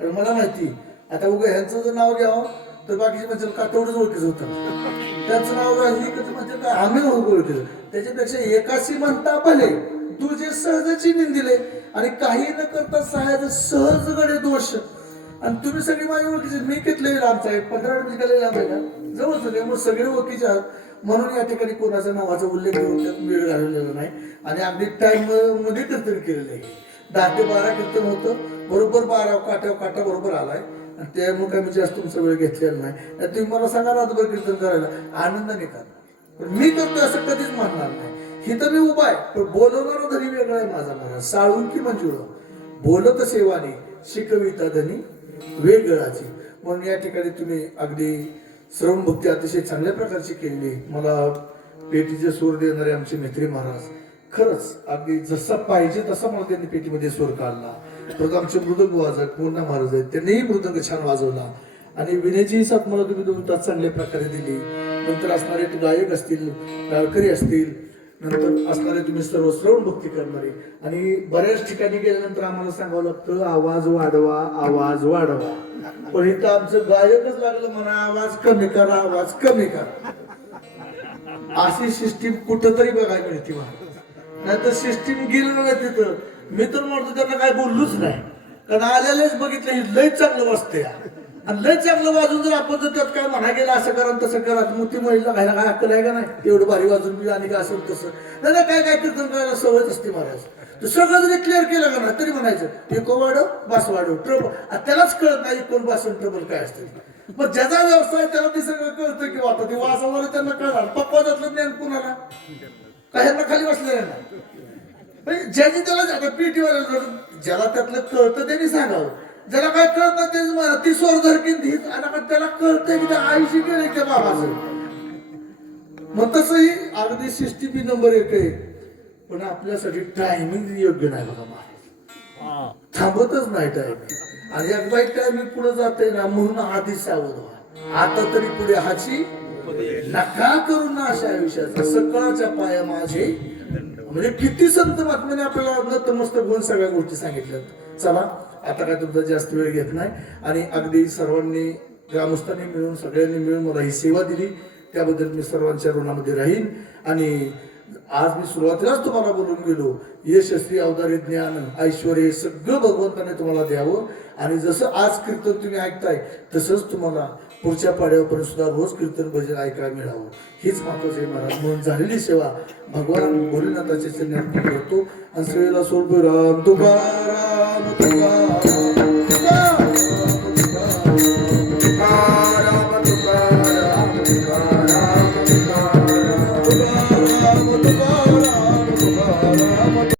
कारण मला माहिती आता उगा ह्यांचं जर नाव घ्यावं तर बाकीचे म्हणजे का तेवढंच ओळखीचं होतं, त्यांचं नाव ही कसं म्हणजे काय आम्ही ओळखीचं. त्याच्यापेक्षा एकाशी म्हणता भले तू जे सहजची दिले आणि काही न करता सहाय्य सहज गडे दोष. आणि तुम्ही सगळी माझी ओळखीचे, मी कितले लांबचा आहे 15 मिनिट गेले लांब आहे का जवळच होते, मग सगळे ओळखीचे आहात. म्हणून या ठिकाणी कोणाच्या नावाचा उल्लेख करून त्यात वेळ घालवलेला नाही. आणि अगदी टाइम मध्ये कीर्तन केलेलं आहे. 10 ते 12 कीर्तन होतं, बरोबर 12 काटा बरोबर आलाय. आणि त्यामुळे काय मी जास्त तुमचा वेळ घेतलेला नाही. तुम्ही मला सांगा रातभर कीर्तन करायला आनंदाने करा, पण मी करतो असं कधीच म्हणणार नाही. ही तर मी उभा आहे, पण बोलवणारा धनी वेगळा आहे माझा. मला साळुंकी मंजुळ बोलत सेवानी शिकविता धनी वेगळाची. म्हणून या ठिकाणी तुम्ही अगदी श्रवण भक्ती अतिशय चांगल्या प्रकारची केली. मला पेटीचे सूर देणारे आमचे मैत्री महाराज खरंच अगदी जसा पाहिजे तसा मला त्यांनी पेटीमध्ये सूर काढला. परत आमचे मृदंग वाजक पूर्ण महाराज आहेत, त्यांनीही मृदंग छान वाजवला. आणि विनयची साथ मला तुम्ही 2 तास चांगल्या प्रकारे दिली. नंतर असणारे गायक असतील, गायकरी असतील, नंतर असणारे तुम्ही सर्व श्रवण भक्ती करणारे. आणि बऱ्याच ठिकाणी गेल्यानंतर आम्हाला सांगावं लागतं आवाज वाढवा, आवाज वाढवा. पण इथं आमचं गायकच लागलं म्हणा आवाज कमी करा, आवाज कमी करा. अशी सिस्टीम कुठंतरी बघायला मिळते मला. नाहीतर सिस्टीम गेलं नाही तिथं. मी तर म्हणतो त्यांना काय बोललोच नाही, कारण आलेलेच बघितलं लय चांगलं वाजतंय. आणि लय चांगलं वाजून जर आपण जर त्यात काय म्हणा गेलं असं करा तसं करा, मग ती महिला घायला काय अक्कल आहे का नाही एवढं भारी वाजून मी आणि काय असेल तसं नाही. काय कीर्तन करायला सवयच असते महाराज. तर सगळं जरी क्लिअर केलं का ना तरी म्हणायचं इको वाढव बास वाढव ट्रबल. त्यालाच कळत नाही इकोन बास ट्रबल काय असते. मग ज्याचा व्यवसाय त्याला ते सगळं कळतं किंवा आता ते वाजवणारे त्यांना कळणार. पप्पा जातलं ज्ञान कुणाला काय ह्यांना खाली बसलेलं नाही. ज्याची त्याला पेटीवाला ज्याला त्यातलं कळतं त्यांनी सांगावं, ज्याला काय कळत नाही तेच म्हणा ती स्वर धरकी त्याला कळतंय की त्या आईशी गेले त्या बाबाचं. मग तसंही अगदी सिस्टीम नंबर 1 आहे. पण आपल्यासाठी टायमिंग योग्य नाही बघा महाराज, थांबतच नाही टायमिंग. आणि एकदा टायमिंग पुढे जाते ना म्हणून आधीच सावध व्हा. आता तरी पुढे हाची नका करू ना अशा आयुष्याचा सकाळच्या पाया माझे. म्हणजे किती संत महात्म्याने आपल्याला नतमस्तक होऊन सगळ्या गोष्टी सांगितल्यात. चला आता काय तुमचा जास्त वेळ घेत नाही. आणि अगदी सर्वांनी ग्रामस्थांनी मिळून सगळ्यांनी मिळून मला ही सेवा दिली त्याबद्दल मी सर्वांच्या ऋणामध्ये राहीन. आणि आज मी सुरुवातीलाच तुम्हाला बोलून गेलो यशस्वी अवधारी ज्ञान ऐश्वर हे सगळं भगवंताने तुम्हाला द्यावं. आणि जसं आज कीर्तन तुम्ही ऐकताय तसंच तुम्हाला पुढच्या पाड्यापर्यंत सुद्धा रोज कीर्तन भजन ऐकायला मिळावं हीच महत्वाचं आहे महाराज. म्हणून झालेली सेवा भगवान भोलेनाथाच्या चरणी करतो. आणि सेवेला सोडतो राम तुकाराम तुकाराम